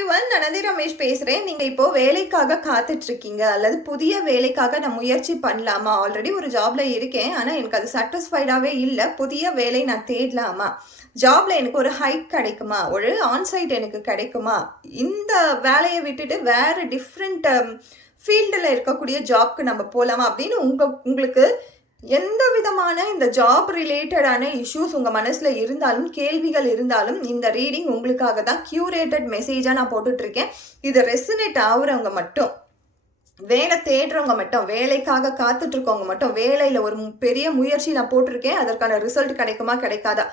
Every one நனதி Ramesh பேசுகிறேன் நீங்கள் இப்போது வேலைக்காக காத்துட்ருக்கீங்க அல்லது புதிய வேலைக்காக நான் முயற்சி பண்ணலாமா? ஆல்ரெடி ஒரு ஜாபில் இருக்கேன் ஆனால் எனக்கு அது சாட்டிஸ்ஃபைடாகவே இல்லை. புதிய வேலை நான் தேடலாமா? ஜாபில் எனக்கு ஒரு ஹைக் கிடைக்குமா? ஒரு ஆன்சைட் எனக்கு கிடைக்குமா? இந்த வேலையை விட்டுட்டு வேறு டிஃப்ரெண்ட் ஃபீல்டில் இருக்கக்கூடிய ஜாப்க்கு நம்ம போகலாமா அப்படின்னு உங்கள் உங்களுக்கு எந்த விதமான இந்த ஜாப் ரிலேட்டடான இஷ்யூஸ் உங்கள் மனசில் இருந்தாலும் கேள்விகள் இருந்தாலும் இந்த ரீடிங் உங்களுக்காக தான் கியூரேட்டட் மெசேஜாக நான் போட்டுட்ருக்கேன். இது ரெசினேட் ஆகுறவங்க மட்டும் வேலை தேடுறவங்க மட்டும் வேலைக்காக காத்துட்டு இருக்கவங்க மட்டும் வேலையில் ஒரு பெரிய முயற்சி நான் போட்டிருக்கேன் அதற்கான ரிசல்ட் கிடைக்குமா கிடைக்காதா?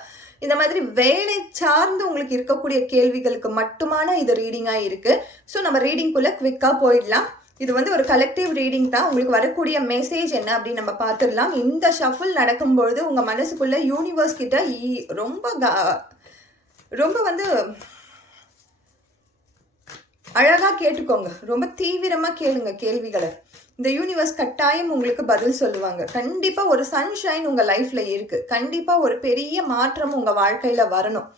இந்த மாதிரி வேலை சார்ந்து உங்களுக்கு இருக்கக்கூடிய கேள்விகளுக்கு மட்டுமான இது ரீடிங்காக இருக்குது ஸோ நம்ம ரீடிங்குள்ளே குவிக்காக போயிடலாம். இது வந்து ஒரு கலெக்டிவ் ரீடிங் தான். உங்களுக்கு வரக்கூடிய மெசேஜ் என்ன அப்படின்னு நம்ம பார்த்துடலாம். இந்த ஷஃபிள் நடக்கும்பொழுது உங்கள் மனசுக்குள்ள யூனிவர்ஸ் கிட்ட ஈ- ரொம்ப ரொம்ப வந்து அழகாக கேட்டுக்கோங்க. ரொம்ப தீவிரமாக கேளுங்க கேள்விகளை. இந்த யூனிவர்ஸ் கட்டாயம் உங்களுக்கு பதில் சொல்லுவாங்க. கண்டிப்பாக ஒரு சன்ஷைன் உங்கள் லைஃப்பில் இருக்குது கண்டிப்பாக ஒரு பெரிய மாற்றம் உங்கள் வாழ்க்கையில் வரணும்.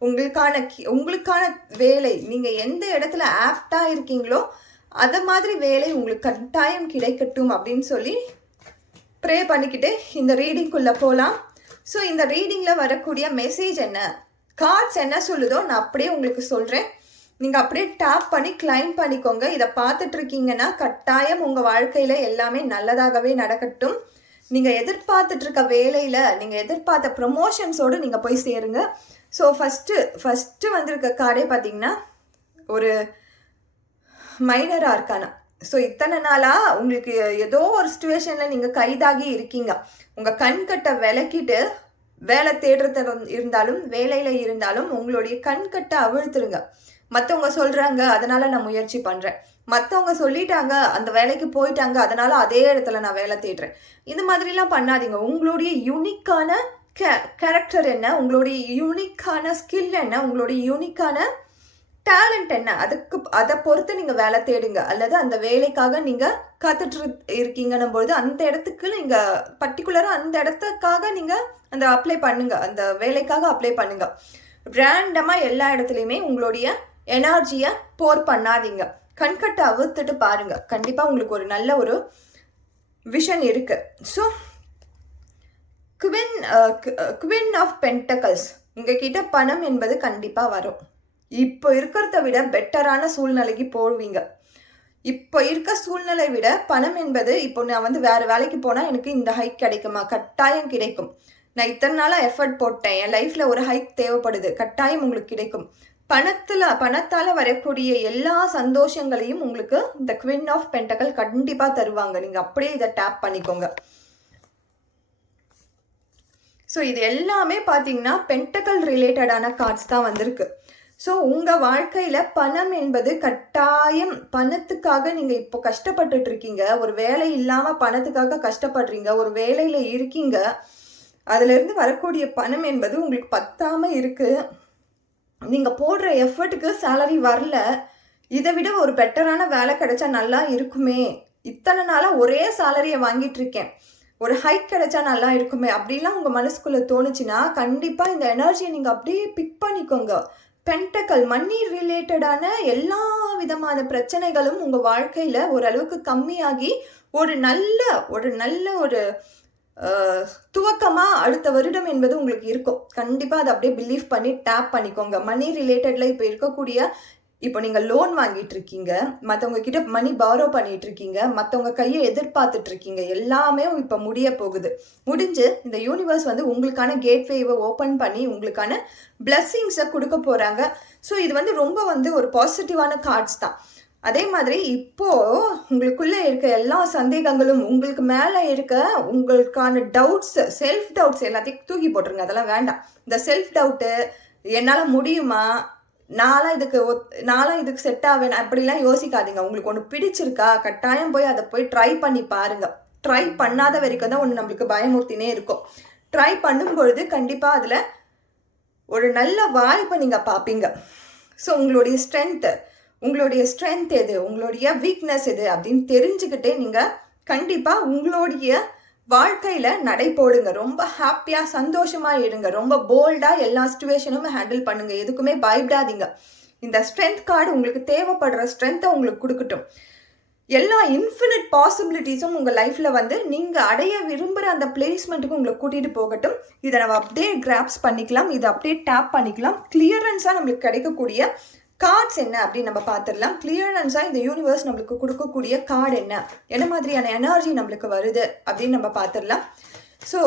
உங்களுக்கான உங்களுக்கான வேலை நீங்கள் எந்த இடத்துல ஆப்டாக இருக்கீங்களோ அதை மாதிரி வேலை உங்களுக்கு கட்டாயம் கிடைக்கட்டும் அப்படின்னு சொல்லி ப்ரே பண்ணிக்கிட்டு இந்த ரீடிங்குள்ளே போகலாம் ஸோ இந்த ரீடிங்கில் வரக்கூடிய மெசேஜ் என்ன? கார்ட்ஸ் என்ன சொல்லுதோ நான் அப்படியே உங்களுக்கு சொல்கிறேன் நீங்கள் அப்படியே டேப் பண்ணி கிளைம் பண்ணிக்கோங்க. இதை பார்த்துட்ருக்கீங்கன்னா கட்டாயம் உங்கள் வாழ்க்கையில் எல்லாமே நல்லதாகவே நடக்கட்டும். நீங்கள் எதிர்பார்த்துட்ருக்க வேலையில் நீங்கள் எதிர்பார்த்த ப்ரொமோஷன்ஸோடு நீங்கள் போய் சேருங்க. ஸோ ஃபஸ்ட்டு ஃபஸ்ட்டு வந்திருக்க கார்டே பார்த்தீங்கன்னா ஒரு மைனராக இருக்கானா? ஸோ இத்தனை நாளாக உங்களுக்கு ஏதோ ஒரு சுச்சுவேஷனில் நீங்கள் கைதாகி இருக்கீங்க. உங்கள் கண்கட்டை விளக்கிட்டு வேலை தேடுறது இருந்தாலும் வேலையில் இருந்தாலும் உங்களுடைய கண்கட்டை அவிழ்த்துருங்க. மற்றவங்க சொல்கிறாங்க அதனால் நான் முயற்சி பண்ணுறேன் மற்றவங்க சொல்லிட்டாங்க அந்த வேலைக்கு போயிட்டாங்க அதனால் அதே இடத்துல நான் வேலை தேடுறேன். இந்த மாதிரிலாம் பண்ணாதீங்க. உங்களுடைய யூனிக்கான கே கேரக்டர் என்ன? உங்களுடைய யூனிக்கான ஸ்கில் என்ன? உங்களுடைய யூனிக்கான டேலண்ட் என்ன? அதுக்கு அதை பொறுத்து நீங்கள் வேலை தேடுங்க. அல்லது அந்த வேலைக்காக நீங்கள் காத்துட்டு இருக்கீங்கன்னும் பொழுது அந்த இடத்துக்கு நீங்கள் பர்டிகுலராக அந்த இடத்துக்காக நீங்கள் அந்த அப்ளை பண்ணுங்க. அந்த வேலைக்காக அப்ளை பண்ணுங்க. ரேண்டமாக எல்லா இடத்துலையுமே உங்களுடைய எனர்ஜியை போர் பண்ணாதீங்க. கண்கட்டை அவுத்துட்டு பாருங்க. கண்டிப்பாக உங்களுக்கு ஒரு நல்ல ஒரு விஷன் இருக்கு. So queen queen of pentacles உங்ககிட்ட பணம் என்பது கண்டிப்பாக வரும். இப்போ இருக்கிறத விட பெட்டரான சூழ்நிலைக்கு போடுவீங்க இப்போ இருக்க சூழ்நிலை விட பணம் என்பது இப்போ நான் வந்து வேறு வேலைக்கு போனால் எனக்கு இந்த ஹைக் கிடைக்குமா? கட்டாயம் கிடைக்கும். நான் இத்தனை நாளாக எஃபர்ட் போட்டேன். என் லைஃப்பில் ஒரு ஹைக் தேவைப்படுது. கட்டாயம் உங்களுக்கு கிடைக்கும். பணத்தில் பணத்தால் வரக்கூடிய எல்லா சந்தோஷங்களையும் உங்களுக்கு இந்த குவின் ஆஃப் பென்டக்கல் கண்டிப்பாக தருவாங்க. நீங்கள் அப்படியே இதை டேப் பண்ணிக்கோங்க. ஸோ இது எல்லாமே பார்த்தீங்கன்னா பென்டக்கல் ரிலேட்டடான கார்ட்ஸ் தான் வந்திருக்கு. ஸோ உங்கள் வாழ்க்கையில் பணம் என்பது கட்டாயம் பணத்துக்காக நீங்கள் இப்போ கஷ்டப்பட்டுட்டு இருக்கீங்க. ஒரு வேலை இல்லாமல் பணத்துக்காக கஷ்டப்படுறீங்க. ஒரு வேலையில் இருக்கீங்க. அதுலேருந்து வரக்கூடிய பணம் என்பது உங்களுக்கு பத்தாமல் இருக்குது நீங்கள் போடுற எஃபர்ட்டுக்கு சேலரி வரல. இதை விட ஒரு பெட்டரான வேலை கிடைச்சா நல்லா இருக்குமே. இத்தனை நாளாக ஒரே சேலரியை வாங்கிட்டு இருக்கேன். ஒரு ஹைக் கிடைச்சா நல்லா இருக்குமே. அப்படிலாம் உங்கள் மனசுக்குள்ளே தோணுச்சுன்னா கண்டிப்பாக இந்த எனர்ஜியை நீங்கள் அப்படியே பிக் பண்ணிக்கோங்க. பென்டக்கல் மணி ரிலேட்டடான எல்லா விதமான பிரச்சனைகளும் உங்கள் வாழ்க்கையில் ஓரளவுக்கு கம்மியாகி ஒரு நல்ல ஒரு நல்ல ஒரு துவக்கமாக அடுத்த வருடம் என்பது உங்களுக்கு இருக்கும். கண்டிப்பாக அதை அப்படியே பிலீவ் பண்ணி டேப் பண்ணிக்கோங்க. மணி ரிலேட்டடில் இப்போ இருக்கக்கூடிய இப்போ நீங்கள் லோன் வாங்கிட்டு இருக்கீங்க மற்றவங்க கிட்ட மணி பாரோ பண்ணிட்டு இருக்கீங்க மற்றவங்க கையை எதிர்பார்த்துட்டு இருக்கீங்க எல்லாமே இப்போ முடிய போகுது. முடிஞ்சு இந்த யூனிவர்ஸ் வந்து உங்களுக்கான கேட்வேவை ஓப்பன் பண்ணி உங்களுக்கான பிளஸ்ஸிங்ஸை கொடுக்க போகிறாங்க ஸோ இது வந்து ரொம்ப வந்து ஒரு பாசிட்டிவான கார்ட்ஸ் தான். அதே மாதிரி இப்போ உங்களுக்குள்ளே இருக்க எல்லா சந்தேகங்களும் உங்களுக்கு மேலே இருக்க உங்களுக்கான டவுட்ஸ் செல்ஃப் டவுட்ஸ் எல்லாத்தையும் தூக்கி போட்டுருங்க. அதெல்லாம் வேண்டாம். இந்த செல்ஃப் டவுட்டு என்னால் முடியுமா? நானும் இதுக்கு ஒத்- நான்லாம் இதுக்கு செட் ஆவேன் அப்படிலாம் யோசிக்காதீங்க. உங்களுக்கு ஒன்று பிடிச்சிருக்கா கட்டாயம் போய் அதை போய் ட்ரை பண்ணி பாருங்க. ட்ரை பண்ணாத வரைக்கும் தான் ஒன்று நம்மளுக்கு பயமூர்த்தினே இருக்கும். ட்ரை பண்ணும் பொழுது கண்டிப்பாக அதில் ஒரு நல்ல வாய்ப்பை நீங்கள் பார்ப்பீங்க ஸோ உங்களுடைய ஸ்ட்ரென்த்து உங்களுடைய ஸ்ட்ரென்த் எது? உங்களுடைய வீக்னஸ் எது? அப்படின்னு தெரிஞ்சுக்கிட்டே நீங்கள் கண்டிப்பாக உங்களுடைய வாழ்க்கையில் நடை போடுங்க. ரொம்ப ஹாப்பியாக சந்தோஷமாக இருங்க. ரொம்ப போல்டாக எல்லா சுச்சுவேஷனும் ஹேண்டில் பண்ணுங்க. எதுக்குமே பயப்படாதீங்க. இந்த ஸ்ட்ரென்த் கார்டு உங்களுக்கு தேவைப்படுற ஸ்ட்ரென்த்தை உங்களுக்கு கொடுக்கட்டும். எல்லா இன்ஃபினிட் பாசிபிலிட்டிஸும் உங்கள் லைஃப்பில் வந்து நீங்கள் அடைய விரும்புகிற அந்த பிளேஸ்மெண்ட்டுக்கு உங்களை கூட்டிகிட்டு போகட்டும். இதை நம்ம அப்படியே கிராப்ஸ் பண்ணிக்கலாம். இதை அப்படியே டேப் பண்ணிக்கலாம். கிளியரன்ஸாக நம்மளுக்கு கிடைக்கக்கூடிய கார்ட்ஸ் என்ன அப்படின்னு நம்ம பார்த்துடலாம். கிளியரன்ஸாக இந்த யூனிவர்ஸ் நம்மளுக்கு கொடுக்கக்கூடிய கார்டு என்ன? என்ன மாதிரியான எனர்ஜி நம்மளுக்கு வருது அப்படின்னு நம்ம பார்த்துடலாம். ஸோ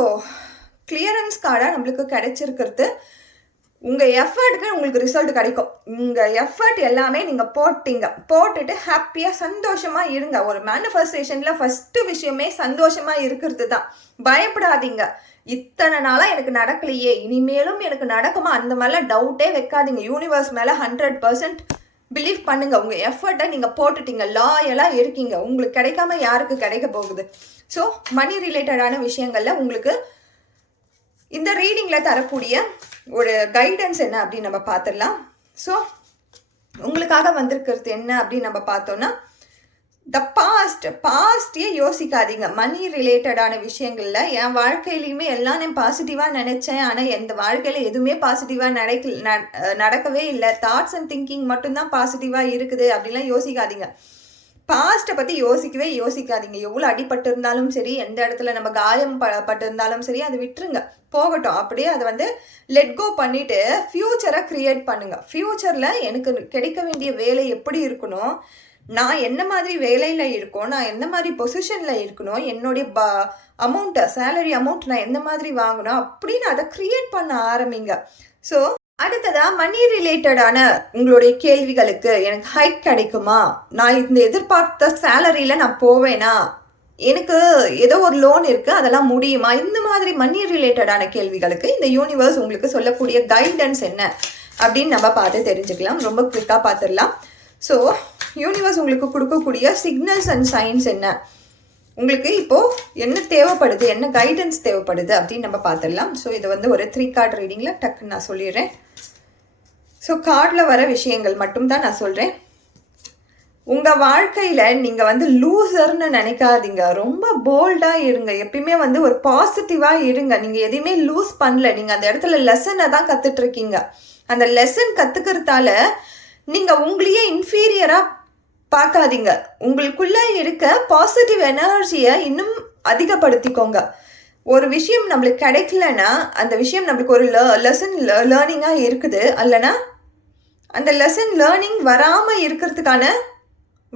கிளியரன்ஸ் கார்டாக நம்மளுக்கு கிடைச்சிருக்கிறது உங்கள் எஃபர்ட்டுக்கு உங்களுக்கு ரிசல்ட் கிடைக்கும். உங்கள் எஃபர்ட் எல்லாமே நீங்கள் போட்டீங்க. போட்டுட்டு ஹாப்பியாக சந்தோஷமாக இருங்க. ஒரு மேனிஃபெஸ்டேஷனில் ஃபஸ்ட்டு விஷயமே சந்தோஷமாக இருக்கிறது தான். பயப்படாதீங்க. இத்தனை நாளாக எனக்கு நடக்கலையே. இனிமேலும் எனக்கு நடக்குமா? அந்த மாதிரிலாம் டவுட்டே வைக்காதீங்க. யூனிவர்ஸ் மேலே ஹண்ட்ரட் பர்சன்ட் பிலீவ் பண்ணுங்க. உங்கள் எஃபர்ட்டை நீங்கள் போட்டுட்டீங்க. லாயலாக இருக்கீங்க. உங்களுக்கு கிடைக்காம யாருக்கு கிடைக்க போகுது? ஸோ மணி ரிலேட்டடான விஷயங்களில் உங்களுக்கு இந்த ரீடிங்கில் தரக்கூடிய ஒரு கைடன்ஸ் என்ன அப்படின்னு நம்ம பார்த்துடலாம். ஸோ உங்களுக்காக வந்திருக்கிறது என்ன அப்படின்னு நம்ம பார்த்தோன்னா த பாஸ்ட் பாஸ்டே யோசிக்காதீங்க. மணி ரிலேட்டடான விஷயங்களில் என் வாழ்க்கையிலையுமே எல்லாம் நான் பாசிட்டிவாக நினச்சேன். ஆனால் எந்த வாழ்க்கையில் எதுவுமே பாசிட்டிவாக நடக்க நடக்கவே இல்லை. தாட்ஸ் அண்ட் திங்கிங் மட்டும்தான் பாசிட்டிவாக இருக்குது அப்படிலாம் யோசிக்காதீங்க. பாஸ்ட்டை பற்றி யோசிக்கவே யோசிக்காதீங்க. எவ்வளோ அடிப்பட்டிருந்தாலும் சரி எந்த இடத்துல நம்ம காயம் ப பட்டிருந்தாலும் சரி அதை விட்டுருங்க. போகட்டும். அப்படியே அதை வந்து லெட் கோ பண்ணிவிட்டு ஃப்யூச்சரை க்ரியேட் பண்ணுங்கள் ஃப்யூச்சரில் எனக்கு கிடைக்க வேண்டிய வேலை எப்படி இருக்கணும்? நான் என்ன மாதிரி வேலையில் இருக்கோம் நான் எந்த மாதிரி பொசிஷனில் இருக்கணும் என்னுடைய ப அமௌண்ட்டை சேலரி அமௌண்ட் நான் எந்த மாதிரி வாங்கணும் அப்படின்னு அதை க்ரியேட் பண்ண ஆரம்பிங்க. ஸோ அடுத்ததா மணி ரிலேட்டடான உங்களுடைய கேள்விகளுக்கு எனக்கு ஹைக் கிடைக்குமா? நான் இந்த எதிர்பார்த்த சேலரியில் நான் போவேனா? எனக்கு ஏதோ ஒரு லோன் இருக்குது அதெல்லாம் முடியுமா? இந்த மாதிரி மணி ரிலேட்டடான கேள்விகளுக்கு இந்த யூனிவர்ஸ் உங்களுக்கு சொல்லக்கூடிய கைடன்ஸ் என்ன? அப்படின்னு நம்ம பார்த்து தெரிஞ்சுக்கலாம். ரொம்ப குவிக்காக பார்த்துடலாம். ஸோ யூனிவர்ஸ் உங்களுக்கு கொடுக்கக்கூடிய சிக்னல்ஸ் அண்ட் சயின்ஸ் என்ன? உங்களுக்கு இப்போது என்ன தேவைப்படுது என்ன கைடன்ஸ் தேவைப்படுது அப்படின்னு நம்ம பார்த்துடலாம். ஸோ இது வந்து ஒரு த்ரீ கார்டு ரீடிங்கில் டக்குன்னு நான் சொல்லிடுறேன். ஸோ கார்டில் வர விஷயங்கள் மட்டும்தான் நான் சொல்கிறேன் உங்கள் வாழ்க்கையில் நீங்கள் வந்து லூசர்னு நினைக்காதீங்க. ரொம்ப போல்டாக இருங்க. எப்பயுமே வந்து ஒரு பாசிட்டிவாக இருங்க. நீங்கள் எதையுமே லூஸ் பண்ணல. நீங்கள் அந்த இடத்துல லெசனை தான் கற்றுட்ருக்கீங்க அந்த லெசன் கற்றுக்கிறதால நீங்கள் உங்களையே இன்ஃபீரியராக பார்க்காதீங்க. உங்களுக்குள்ளே இருக்க பாசிட்டிவ் எனர்ஜியை இன்னும் அதிகப்படுத்திக்கோங்க. ஒரு விஷயம் நம்மளுக்கு கிடைக்கலன்னா அந்த விஷயம் நம்மளுக்கு ஒரு லெசன் லேர்னிங்காக இருக்குது அல்லனா அந்த லெசன் லேர்னிங் வராமல் இருக்கிறதுக்கான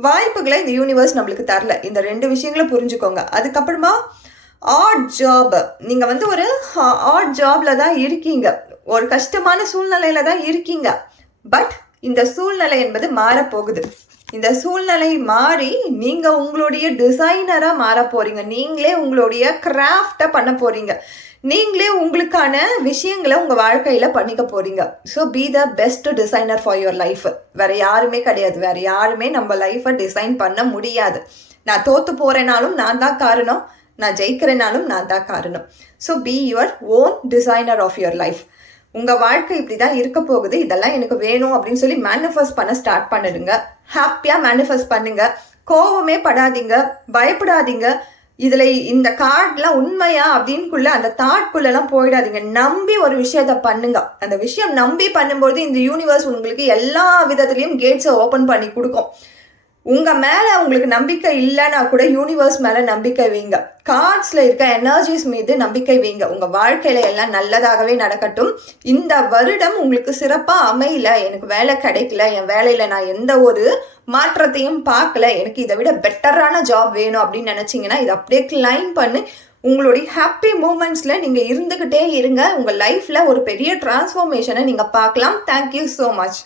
வாய்ப்புகளை இந்த யூனிவர்ஸ் நம்மளுக்கு தரல. இந்த ரெண்டு விஷயங்களும் புரிஞ்சுக்கோங்க. அதுக்கப்புறமா ஆட் ஜாப் நீங்கள் வந்து ஒரு ஆட் ஜாபில் தான் இருக்கீங்க. ஒரு கஷ்டமான சூழ்நிலையில் தான் இருக்கீங்க. பட் இந்த சூழ்நிலை என்பது மாறப்போகுது. இந்த சூழ்நிலை மாறி நீங்கள் உங்களுடைய டிசைனராக மாற போகிறீங்க நீங்களே உங்களுடைய கிராஃப்டை பண்ண போகிறீங்க நீங்களே உங்களுக்கான விஷயங்களை உங்கள் வாழ்க்கையில் பண்ணிக்க போகிறீங்க so be the best designer for your life வேறு யாருமே கிடையாது. வேறு யாருமே நம்ம லைஃப்பை டிசைன் பண்ண முடியாது. நான் தோற்று போகிறேனாலும் நான் தான் காரணம். நான் ஜெயிக்கிறேனாலும் நான் தான் காரணம். So be your own designer of your life உங்கள் வாழ்க்கை இப்படி தான் இருக்க போகுது இதெல்லாம் எனக்கு வேணும் அப்படின்னு சொல்லி மேனிஃபெஸ்ட் பண்ண ஸ்டார்ட் பண்ணிடுங்க. ஹாப்பியாக மேனிஃபெஸ்ட் பண்ணுங்க. கோவமே படாதீங்க பயப்படாதீங்க. இதுல இந்த கார்ட்லாம் உண்மையா அப்படின்னுக்குள்ள அந்த தாட்குள்ளெல்லாம் போயிடாதீங்க. நம்பி ஒரு விஷயத்த பண்ணுங்க. அந்த விஷயம் நம்பி பண்ணும்போது இந்த யூனிவர்ஸ் உங்களுக்கு எல்லா விதத்துலேயும் கேட்ஸை ஓப்பன் பண்ணி கொடுக்கும். உங்கள் மேலே உங்களுக்கு நம்பிக்கை இல்லைன்னா கூட யூனிவர்ஸ் மேலே நம்பிக்கை வைங்க. கார்ட்ஸில் இருக்க எனர்ஜிஸ் மீது நம்பிக்கை வைங்க. உங்கள் வாழ்க்கையில எல்லாம் நல்லதாகவே நடக்கட்டும். இந்த வருடம் உங்களுக்கு சிறப்பாக அமையல. எனக்கு வேலை கிடைக்கல. என் வேலையில் நான் எந்த ஒரு மாற்றத்தையும் பார்க்கல. எனக்கு இதை விட பெட்டரான ஜாப் வேணும் அப்படின்னு நினச்சிங்கன்னா இதை அப்படியே கிளைம் பண்ணி. உங்களுடைய ஹாப்பி மூமெண்ட்ஸில் நீங்கள் இருந்துக்கிட்டே இருங்க. உங்கள் லைஃப்பில் ஒரு பெரிய டிரான்ஸ்ஃபார்மேஷனை நீங்கள் பார்க்கலாம். Thank you so much